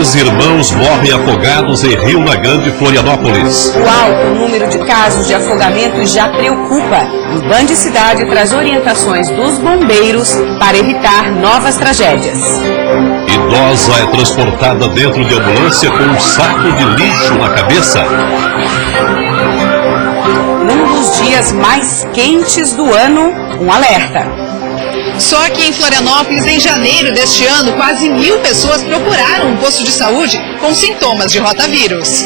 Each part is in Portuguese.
Três irmãos morrem afogados em rio na Grande Florianópolis. O alto número de casos de afogamento já preocupa. O Band Cidade traz orientações dos bombeiros para evitar novas tragédias. Idosa é transportada dentro de ambulância com um saco de lixo na cabeça. Num dos dias mais quentes do ano, um alerta. Só que em Florianópolis, em janeiro deste ano, quase 1.000 pessoas procuraram um posto de saúde com sintomas de rotavírus.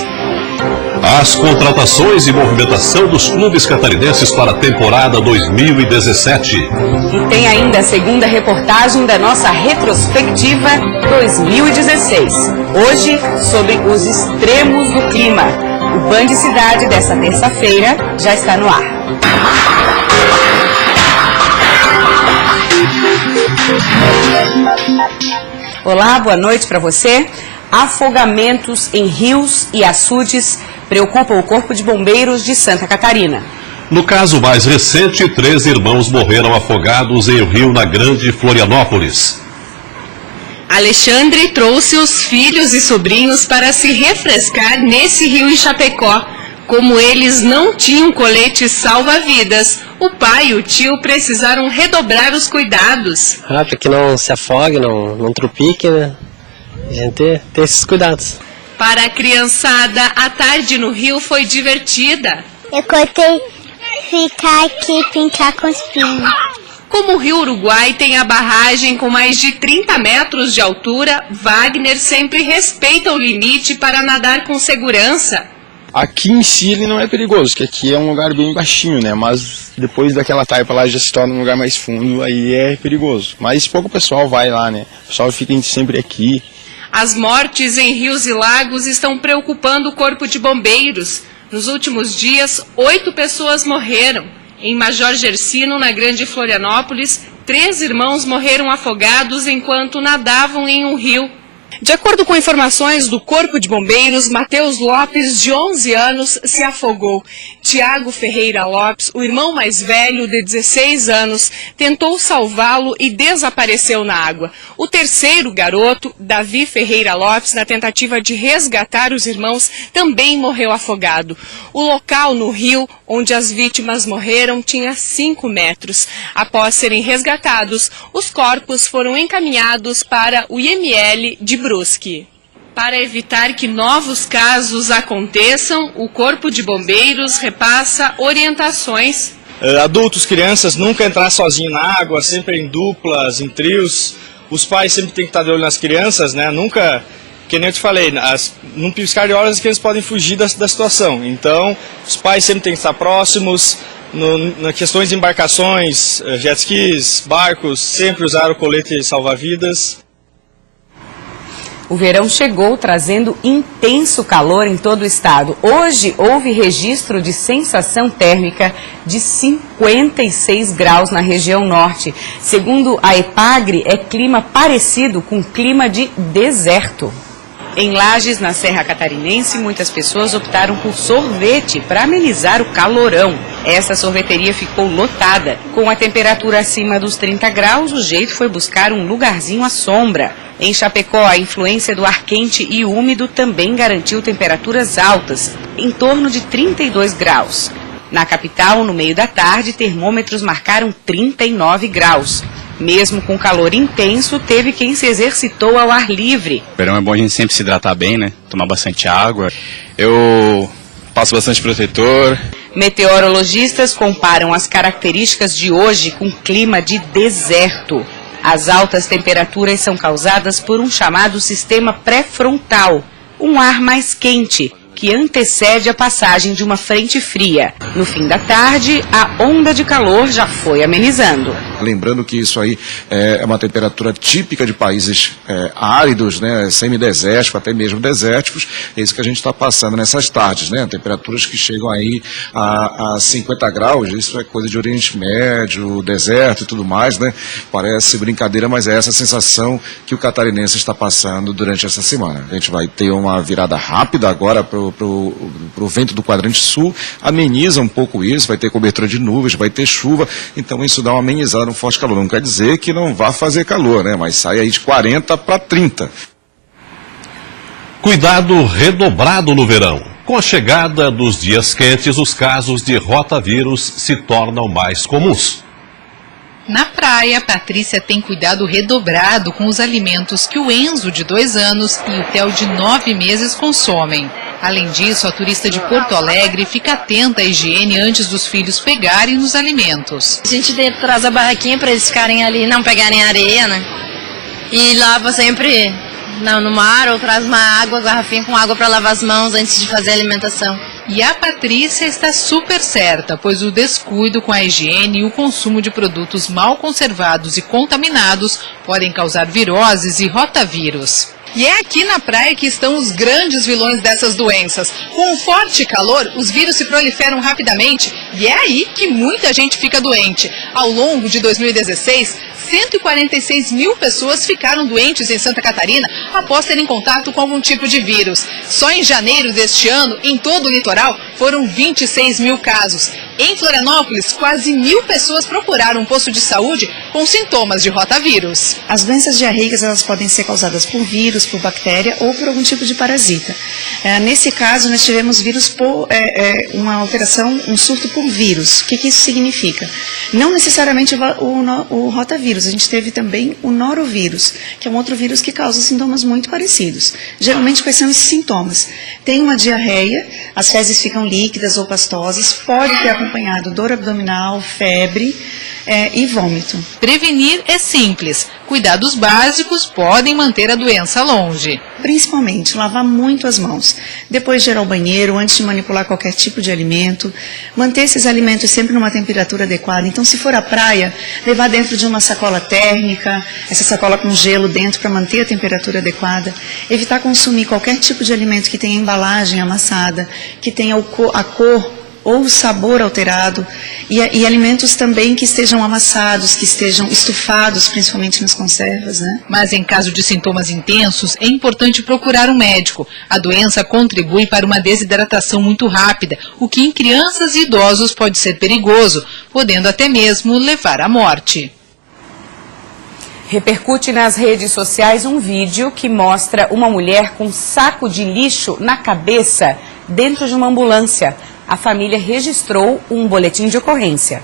As contratações e movimentação dos clubes catarinenses para a temporada 2017. E tem ainda a segunda reportagem da nossa retrospectiva 2016. Hoje, sobre os extremos do clima. O Band Cidade dessa terça-feira já está no ar. Olá, boa noite para você. Afogamentos em rios e açudes preocupam o Corpo de Bombeiros de Santa Catarina. No caso mais recente, 3 irmãos morreram afogados em um rio na Grande Florianópolis. Alexandre trouxe os filhos e sobrinhos para se refrescar nesse rio em Chapecó. Como eles não tinham colete salva-vidas, o pai e o tio precisaram redobrar os cuidados. Para que não se afogue, não tropique, né? A gente ter esses cuidados. Para a criançada, a tarde no rio foi divertida. Eu cortei ficar aqui e brincar com os primos. Como o Rio Uruguai tem a barragem com mais de 30 metros de altura, Wagner sempre respeita o limite para nadar com segurança. Aqui em si ele não é perigoso, porque aqui é um lugar bem baixinho, né? Mas depois daquela taipa lá já se torna um lugar mais fundo, aí é perigoso. Mas pouco pessoal vai lá, né? O pessoal fica sempre aqui. As mortes em rios e lagos estão preocupando o Corpo de Bombeiros. Nos últimos dias, 8 pessoas morreram. Em Major Gersino, na Grande Florianópolis, 3 irmãos morreram afogados enquanto nadavam em um rio. De acordo com informações do Corpo de Bombeiros, Matheus Lopes, de 11 anos, se afogou. Tiago Ferreira Lopes, o irmão mais velho, de 16 anos, tentou salvá-lo e desapareceu na água. O terceiro garoto, Davi Ferreira Lopes, na tentativa de resgatar os irmãos, também morreu afogado. O local no rio onde as vítimas morreram tinha 5 metros. Após serem resgatados, os corpos foram encaminhados para o IML de Brusque. Para evitar que novos casos aconteçam, o Corpo de Bombeiros repassa orientações. Adultos, crianças, nunca entrar sozinho na água, sempre em duplas, em trios. Os pais sempre têm que estar de olho nas crianças, né? Nunca, que nem eu te falei, num piscar de olhos as crianças podem fugir da situação. Então, os pais sempre têm que estar próximos. Na questões de embarcações, jet skis, barcos, sempre usar o colete salva-vidas. O verão chegou trazendo intenso calor em todo o estado. Hoje houve registro de sensação térmica de 56 graus na região norte. Segundo a EPAGRE, é clima parecido com clima de deserto. Em Lages, na Serra Catarinense, muitas pessoas optaram por sorvete para amenizar o calorão. Essa sorveteria ficou lotada. Com a temperatura acima dos 30 graus, o jeito foi buscar um lugarzinho à sombra. Em Chapecó, a influência do ar quente e úmido também garantiu temperaturas altas, em torno de 32 graus. Na capital, no meio da tarde, termômetros marcaram 39 graus. Mesmo com calor intenso, teve quem se exercitou ao ar livre. No verão é bom a gente sempre se hidratar bem, né? Tomar bastante água. Eu passo bastante protetor. Meteorologistas comparam as características de hoje com clima de deserto. As altas temperaturas são causadas por um chamado sistema pré-frontal, um ar mais quente, que antecede a passagem de uma frente fria. No fim da tarde, a onda de calor já foi amenizando. Lembrando que isso aí é uma temperatura típica de países áridos, né, semidesérticos, até mesmo desérticos. É isso que a gente está passando nessas tardes, né? Temperaturas que chegam aí a 50 graus, isso é coisa de Oriente Médio, deserto e tudo mais, né? Parece brincadeira, mas é essa sensação que o catarinense está passando durante essa semana. A gente vai ter uma virada rápida agora para o vento do quadrante sul, ameniza um pouco isso, vai ter cobertura de nuvens, vai ter chuva, então isso dá uma amenizada no forte calor. Não quer dizer que não vá fazer calor, né? Mas sai aí de 40 para 30. Cuidado redobrado no verão. Com a chegada dos dias quentes, os casos de rotavírus se tornam mais comuns. Na praia, Patrícia tem cuidado redobrado com os alimentos que o Enzo, de 2 anos, e o Theo, de 9 meses, consomem. Além disso, a turista de Porto Alegre fica atenta à higiene antes dos filhos pegarem nos alimentos. A gente traz a barraquinha para eles ficarem ali, não pegarem areia, né? E lava sempre no mar, ou traz uma água, garrafinha com água para lavar as mãos antes de fazer a alimentação. E a Patrícia está super certa, pois o descuido com a higiene e o consumo de produtos mal conservados e contaminados podem causar viroses e rotavírus. E é aqui na praia que estão os grandes vilões dessas doenças. Com o forte calor, os vírus se proliferam rapidamente e é aí que muita gente fica doente. Ao longo de 2016, 146 mil pessoas ficaram doentes em Santa Catarina após terem contato com algum tipo de vírus. Só em janeiro deste ano, em todo o litoral, foram 26 mil casos. Em Florianópolis, quase 1.000 pessoas procuraram um posto de saúde com sintomas de rotavírus. As doenças diarreicas elas podem ser causadas por vírus, por bactéria ou por algum tipo de parasita. Nesse caso, nós tivemos vírus por uma alteração, um surto por vírus. O que isso significa? Não necessariamente o rotavírus, a gente teve também o norovírus, que é um outro vírus que causa sintomas muito parecidos. Geralmente, quais são esses sintomas? Tem uma diarreia, as fezes ficam líquidas ou pastosas, pode ter acompanhado dor abdominal, febre e vômito. Prevenir é simples. Cuidados básicos podem manter a doença longe. Principalmente, lavar muito as mãos. Depois de ir ao banheiro, antes de manipular qualquer tipo de alimento. Manter esses alimentos sempre numa temperatura adequada. Então, se for à praia, levar dentro de uma sacola térmica, essa sacola com gelo dentro para manter a temperatura adequada. Evitar consumir qualquer tipo de alimento que tenha embalagem amassada, que tenha a cor ou o sabor alterado, e alimentos também que estejam amassados, que estejam estufados, principalmente nas conservas, né? Mas em caso de sintomas intensos, é importante procurar um médico. A doença contribui para uma desidratação muito rápida, o que em crianças e idosos pode ser perigoso, podendo até mesmo levar à morte. Repercute nas redes sociais um vídeo que mostra uma mulher com um saco de lixo na cabeça dentro de uma ambulância. A família registrou um boletim de ocorrência.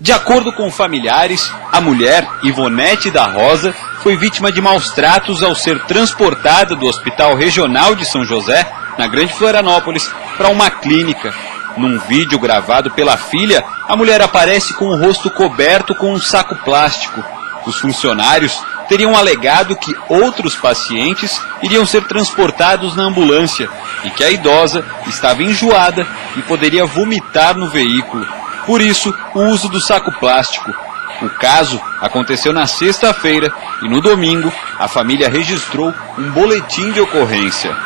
De acordo com familiares, a mulher, Ivonete da Rosa, foi vítima de maus tratos ao ser transportada do Hospital Regional de São José, na Grande Florianópolis, para uma clínica. Num vídeo gravado pela filha, a mulher aparece com o rosto coberto com um saco plástico. Os funcionários teriam alegado que outros pacientes iriam ser transportados na ambulância e que a idosa estava enjoada e poderia vomitar no veículo. Por isso, o uso do saco plástico. O caso aconteceu na sexta-feira e no domingo a família registrou um boletim de ocorrência.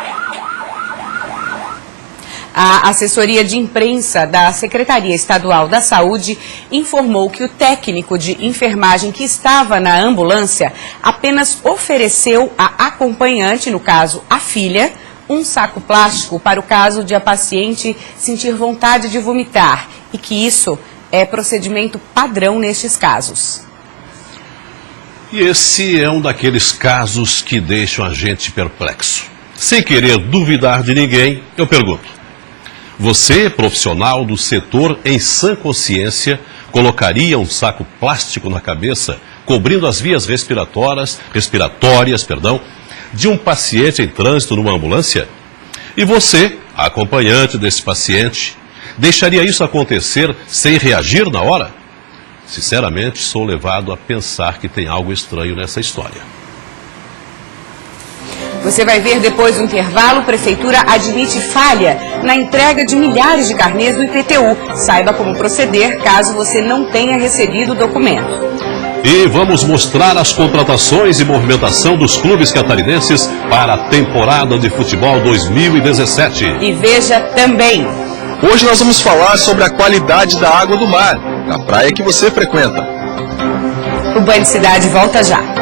A assessoria de imprensa da Secretaria Estadual da Saúde informou que o técnico de enfermagem que estava na ambulância apenas ofereceu à acompanhante, no caso a filha, um saco plástico para o caso de a paciente sentir vontade de vomitar e que isso é procedimento padrão nestes casos. E esse é um daqueles casos que deixam a gente perplexo. Sem querer duvidar de ninguém, eu pergunto. Você, profissional do setor, em sã consciência, colocaria um saco plástico na cabeça, cobrindo as vias respiratórias, de um paciente em trânsito numa ambulância? E você, acompanhante desse paciente, deixaria isso acontecer sem reagir na hora? Sinceramente, sou levado a pensar que tem algo estranho nessa história. Você vai ver depois do intervalo, a Prefeitura admite falha na entrega de milhares de carnês do IPTU. Saiba como proceder caso você não tenha recebido o documento. E vamos mostrar as contratações e movimentação dos clubes catarinenses para a temporada de futebol 2017. E veja também. Hoje nós vamos falar sobre a qualidade da água do mar, na praia que você frequenta. O Banho Cidade volta já.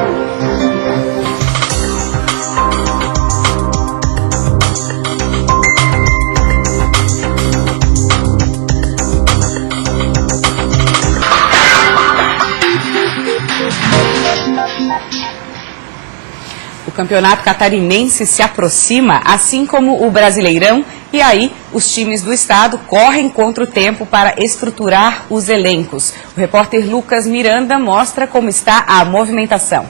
O campeonato catarinense se aproxima, assim como o Brasileirão, e aí os times do estado correm contra o tempo para estruturar os elencos. O repórter Lucas Miranda mostra como está a movimentação.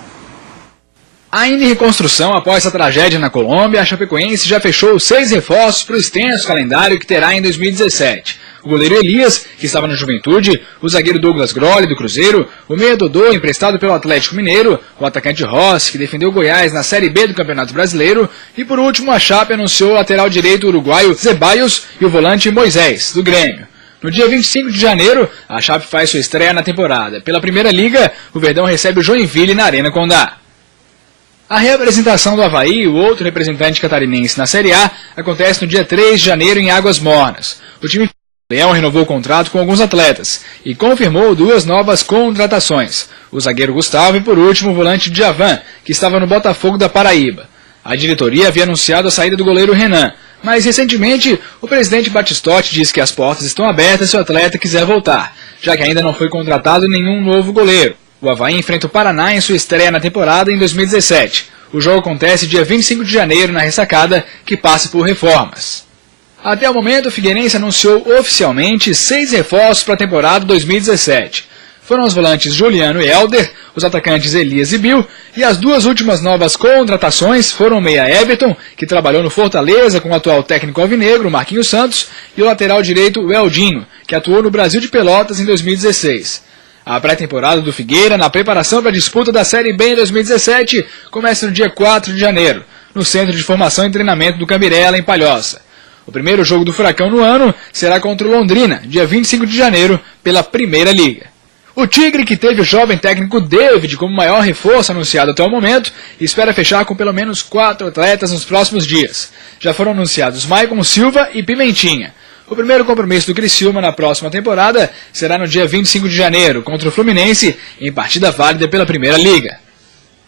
Ainda em reconstrução após a tragédia na Colômbia, a Chapecoense já fechou 6 reforços para o extenso calendário que terá em 2017. O goleiro Elias, que estava no Juventude, o zagueiro Douglas Grolli, do Cruzeiro, o meia Dodô, emprestado pelo Atlético Mineiro, o atacante Rossi, que defendeu o Goiás na Série B do Campeonato Brasileiro, e por último a Chape anunciou o lateral direito uruguaio Zeballos e o volante Moisés, do Grêmio. No dia 25 de janeiro, a Chape faz sua estreia na temporada. Pela Primeira Liga, o Verdão recebe o Joinville na Arena Condá. A reapresentação do Avaí, o outro representante catarinense na Série A, acontece no dia 3 de janeiro em Águas Mornas. O time Leão renovou o contrato com alguns atletas e confirmou 2 novas contratações. O zagueiro Gustavo e, por último, o volante Djavan, que estava no Botafogo da Paraíba. A diretoria havia anunciado a saída do goleiro Renan, mas recentemente o presidente Batistotti disse que as portas estão abertas se o atleta quiser voltar, já que ainda não foi contratado nenhum novo goleiro. O Avaí enfrenta o Paraná em sua estreia na temporada em 2017. O jogo acontece dia 25 de janeiro na Ressacada, que passa por reformas. Até o momento, o Figueirense anunciou oficialmente 6 reforços para a temporada 2017. Foram os volantes Juliano e Helder, os atacantes Elias e Bill, e as 2 últimas novas contratações foram o meia Everton, que trabalhou no Fortaleza com o atual técnico alvinegro, Marquinhos Santos, e o lateral direito, o Eldinho, que atuou no Brasil de Pelotas em 2016. A pré-temporada do Figueira, na preparação para a disputa da Série B em 2017, começa no dia 4 de janeiro, no Centro de Formação e Treinamento do Cambirela, em Palhoça. O primeiro jogo do Furacão no ano será contra o Londrina, dia 25 de janeiro, pela Primeira Liga. O Tigre, que teve o jovem técnico David como maior reforço anunciado até o momento, espera fechar com pelo menos 4 atletas nos próximos dias. Já foram anunciados Maicon Silva e Pimentinha. O primeiro compromisso do Criciúma na próxima temporada será no dia 25 de janeiro, contra o Fluminense, em partida válida pela Primeira Liga.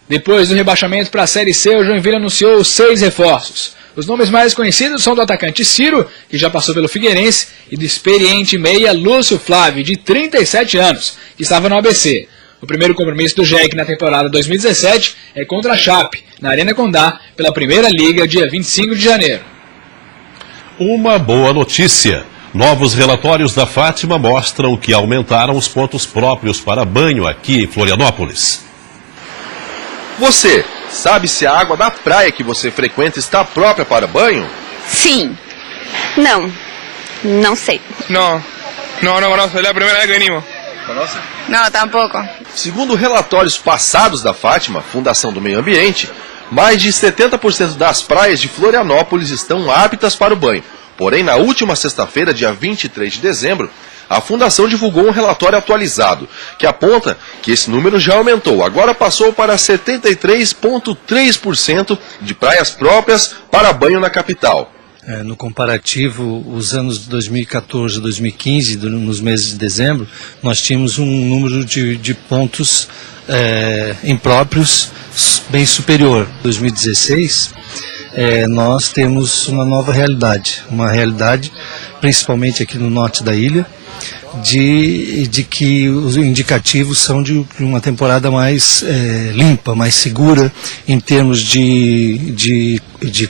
Depois do rebaixamento para a Série C, o Joinville anunciou 6 reforços. Os nomes mais conhecidos são do atacante Ciro, que já passou pelo Figueirense, e do experiente meia Lúcio Flávio, de 37 anos, que estava no ABC. O primeiro compromisso do JEC na temporada 2017 é contra a Chape, na Arena Condá, pela Primeira Liga, dia 25 de janeiro. Uma boa notícia. Novos relatórios da Fátima mostram que aumentaram os pontos próprios para banho aqui em Florianópolis. Você sabe se a água da praia que você frequenta está própria para banho? Sim. Não sei. No conozco, es la primera vez que venimos. Conoce? Não, tampouco. Segundo relatórios passados da Fátima, Fundação do Meio Ambiente, mais de 70% das praias de Florianópolis estão aptas para o banho. Porém, na última sexta-feira, dia 23 de dezembro, a Fundação divulgou um relatório atualizado, que aponta que esse número já aumentou. Agora passou para 73,3% de praias próprias para banho na capital. No comparativo, os anos de 2014 e 2015, nos meses de dezembro, nós tínhamos um número de pontos impróprios bem superior. Em 2016, nós temos uma nova realidade, principalmente aqui no norte da ilha, de que os indicativos são de uma temporada mais limpa, mais segura em termos de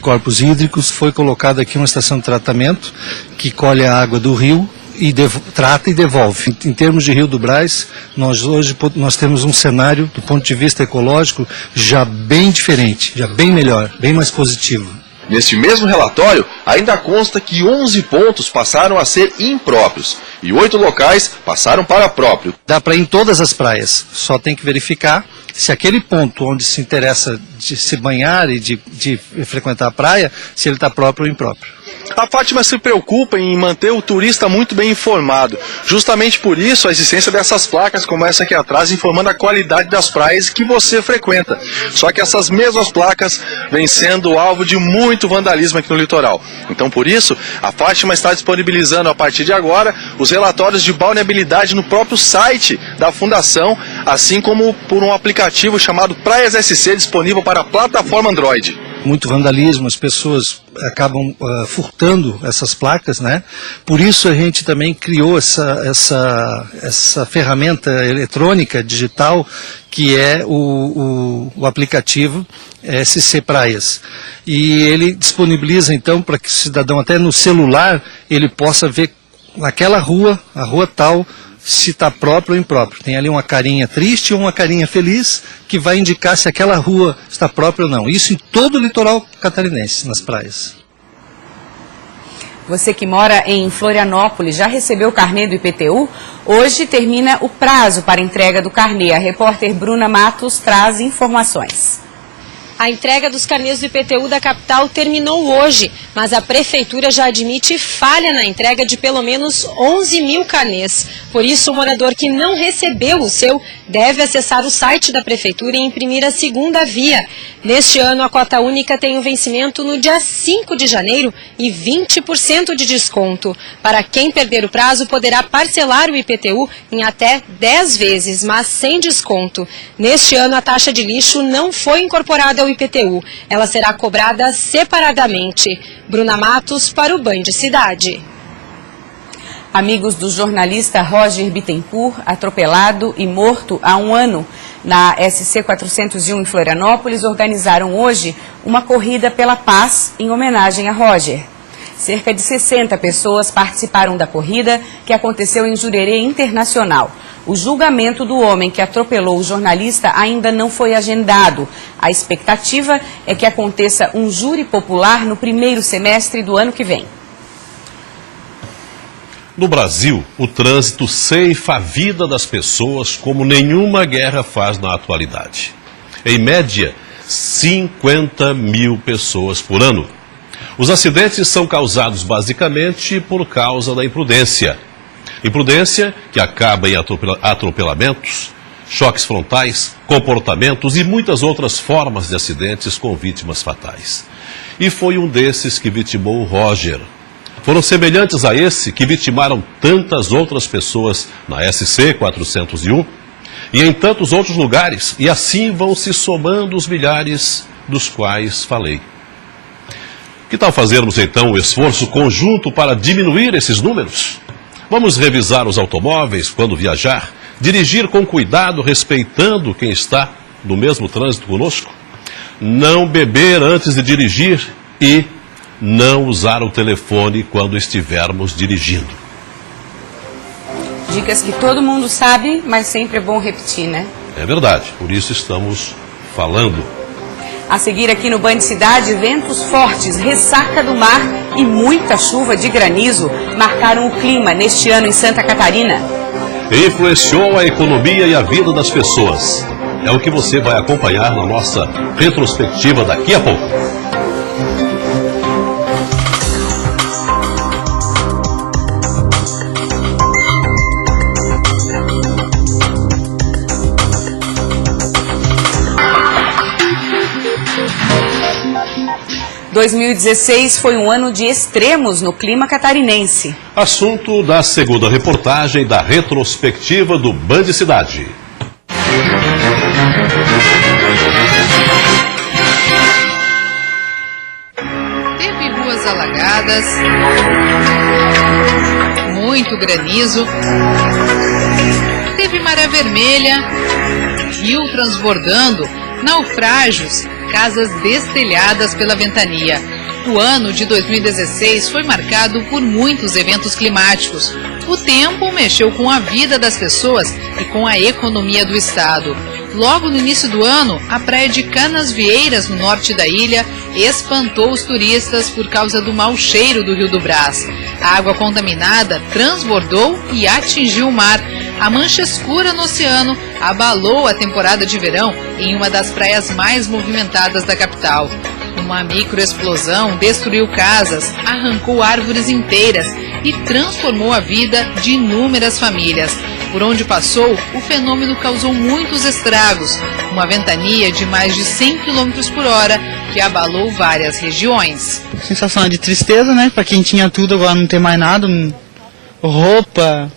corpos hídricos. Foi colocada aqui uma estação de tratamento que colhe a água do rio e trata e devolve. Em termos de Rio do Brás, hoje nós temos um cenário, do ponto de vista ecológico, já bem diferente, já bem melhor, bem mais positivo. Neste mesmo relatório, ainda consta que 11 pontos passaram a ser impróprios e 8 locais passaram para próprio. Dá para ir em todas as praias, só tem que verificar se aquele ponto onde se interessa de se banhar e de frequentar a praia, se ele está próprio ou impróprio. A Fátima se preocupa em manter o turista muito bem informado. Justamente por isso, a existência dessas placas como essa aqui atrás, informando a qualidade das praias que você frequenta. Só que essas mesmas placas vêm sendo alvo de muito vandalismo aqui no litoral. Então, por isso, a Fátima está disponibilizando a partir de agora os relatórios de balneabilidade no próprio site da Fundação, assim como por um aplicativo chamado Praias SC, disponível para a plataforma Android. muito vandalismo, as pessoas acabam furtando essas placas, né? Por isso a gente também criou essa ferramenta eletrônica, digital, que é o aplicativo SC Praias. E ele disponibiliza então para que o cidadão até no celular ele possa ver naquela rua, a rua tal, se está próprio ou impróprio. Tem ali uma carinha triste ou uma carinha feliz que vai indicar se aquela rua está própria ou não. Isso em todo o litoral catarinense, nas praias. Você que mora em Florianópolis já recebeu o carnê do IPTU? Hoje termina o prazo para entrega do carnê. A repórter Bruna Matos traz informações. A entrega dos carnês do IPTU da capital terminou hoje, mas a prefeitura já admite falha na entrega de pelo menos 11 mil carnês. Por isso, o morador que não recebeu o seu deve acessar o site da prefeitura e imprimir a segunda via. Neste ano, a cota única tem o vencimento no dia 5 de janeiro e 20% de desconto. Para quem perder o prazo, poderá parcelar o IPTU em até 10 vezes, mas sem desconto. Neste ano, a taxa de lixo não foi incorporada ao IPTU. Ela será cobrada separadamente. Bruna Matos para o Band Cidade. Amigos do jornalista Roger Bittencourt, atropelado e morto há um ano na SC 401 em Florianópolis, organizaram hoje uma corrida pela paz em homenagem a Roger. Cerca de 60 pessoas participaram da corrida, que aconteceu em Jurerê Internacional. O julgamento do homem que atropelou o jornalista ainda não foi agendado. A expectativa é que aconteça um júri popular no primeiro semestre do ano que vem. No Brasil, o trânsito ceifa a vida das pessoas como nenhuma guerra faz na atualidade. Em média, 50 mil pessoas por ano. Os acidentes são causados basicamente por causa da imprudência. Imprudência que acaba em atropelamentos, choques frontais, comportamentos e muitas outras formas de acidentes com vítimas fatais. E foi um desses que vitimou o Roger. Foram semelhantes a esse que vitimaram tantas outras pessoas na SC 401 e em tantos outros lugares, e assim vão se somando os milhares dos quais falei. Que tal fazermos então um esforço conjunto para diminuir esses números? Vamos revisar os automóveis quando viajar, dirigir com cuidado, respeitando quem está no mesmo trânsito conosco, não beber antes de dirigir e não usar o telefone quando estivermos dirigindo. Dicas que todo mundo sabe, mas sempre é bom repetir, né? É verdade, por isso estamos falando. A seguir aqui no Band Cidade, ventos fortes, ressaca do mar e muita chuva de granizo marcaram o clima neste ano em Santa Catarina. Influenciou a economia e a vida das pessoas. É o que você vai acompanhar na nossa retrospectiva daqui a pouco. Em 2016 foi um ano de extremos no clima catarinense. Assunto da segunda reportagem da retrospectiva do Band Cidade. Teve ruas alagadas, muito granizo, teve maré vermelha, rio transbordando, naufrágios, casas destelhadas pela ventania. O ano de 2016 foi marcado por muitos eventos climáticos. O tempo mexeu com a vida das pessoas e com a economia do estado. Logo no início do ano, a praia de Canasvieiras, no norte da ilha, espantou os turistas por causa do mau cheiro do Rio do Brás. A água contaminada transbordou e atingiu o mar. A mancha escura no oceano abalou a temporada de verão em uma das praias mais movimentadas da capital. Uma microexplosão destruiu casas, arrancou árvores inteiras e transformou a vida de inúmeras famílias. Por onde passou, o fenômeno causou muitos estragos. Uma ventania de mais de 100 km por hora que abalou várias regiões. Sensação de tristeza, né? Para quem tinha tudo, agora não tem mais nada. Roupa,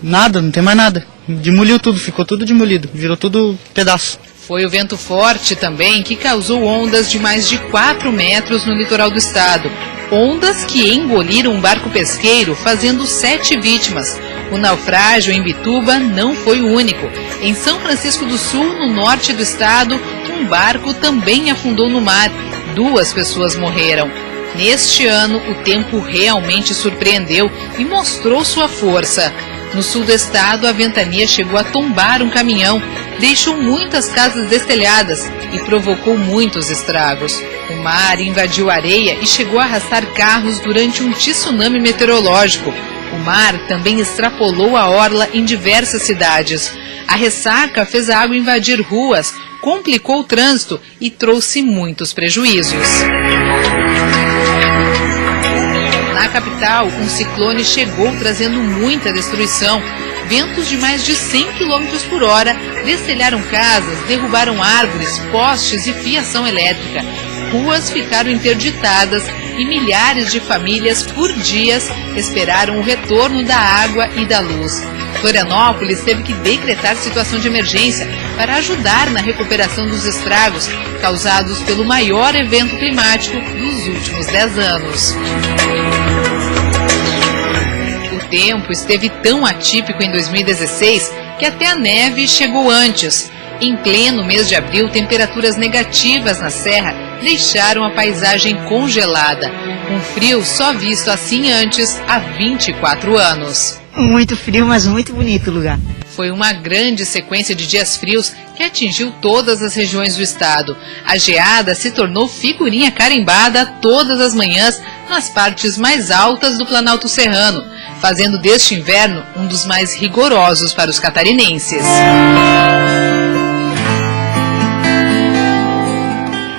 nada, não tem mais nada. Demoliu tudo, ficou tudo demolido, virou tudo pedaço. Foi o vento forte também que causou ondas de mais de 4 metros no litoral do estado. Ondas que engoliram um barco pesqueiro, fazendo 7 vítimas. O naufrágio em Bituba não foi o único. Em São Francisco do Sul, no norte do estado, um barco também afundou no mar. 2 pessoas morreram. Neste ano, o tempo realmente surpreendeu e mostrou sua força. No sul do estado, a ventania chegou a tombar um caminhão, deixou muitas casas destelhadas e provocou muitos estragos. O mar invadiu a areia e chegou a arrastar carros durante um tsunami meteorológico. O mar também extrapolou a orla em diversas cidades. A ressaca fez a água invadir ruas, complicou o trânsito e trouxe muitos prejuízos. Na capital, um ciclone chegou trazendo muita destruição. Ventos de mais de 100 km por hora destelharam casas, derrubaram árvores, postes e fiação elétrica. Ruas ficaram interditadas e milhares de famílias por dias esperaram o retorno da água e da luz. Florianópolis teve que decretar situação de emergência para ajudar na recuperação dos estragos causados pelo maior evento climático dos últimos 10 anos. O tempo esteve tão atípico em 2016 que até a neve chegou antes. Em pleno mês de abril, temperaturas negativas na serra deixaram a paisagem congelada. Um frio só visto assim antes há 24 anos. Muito frio, mas muito bonito o lugar. Foi uma grande sequência de dias frios que atingiu todas as regiões do estado. A geada se tornou figurinha carimbada todas as manhãs nas partes mais altas do Planalto Serrano, fazendo deste inverno um dos mais rigorosos para os catarinenses.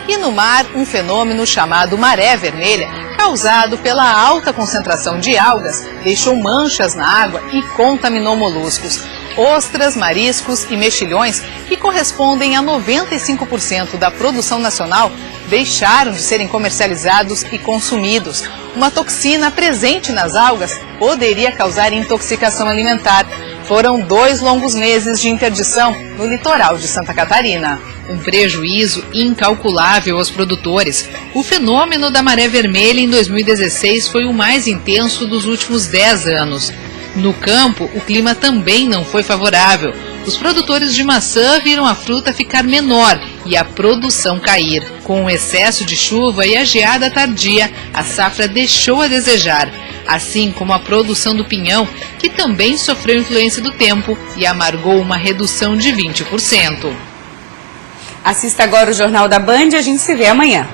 E no mar, um fenômeno chamado maré vermelha, causado pela alta concentração de algas, deixou manchas na água e contaminou moluscos. Ostras, mariscos e mexilhões, que correspondem a 95% da produção nacional, deixaram de serem comercializados e consumidos. Uma toxina presente nas algas poderia causar intoxicação alimentar. Foram 2 longos meses de interdição no litoral de Santa Catarina. Um prejuízo incalculável aos produtores. O fenômeno da maré vermelha em 2016 foi o mais intenso dos últimos 10 anos. No campo, o clima também não foi favorável. Os produtores de maçã viram a fruta ficar menor e a produção cair. Com o excesso de chuva e a geada tardia, a safra deixou a desejar, assim como a produção do pinhão, que também sofreu influência do tempo e amargou uma redução de 20%. Assista agora o Jornal da Band e a gente se vê amanhã.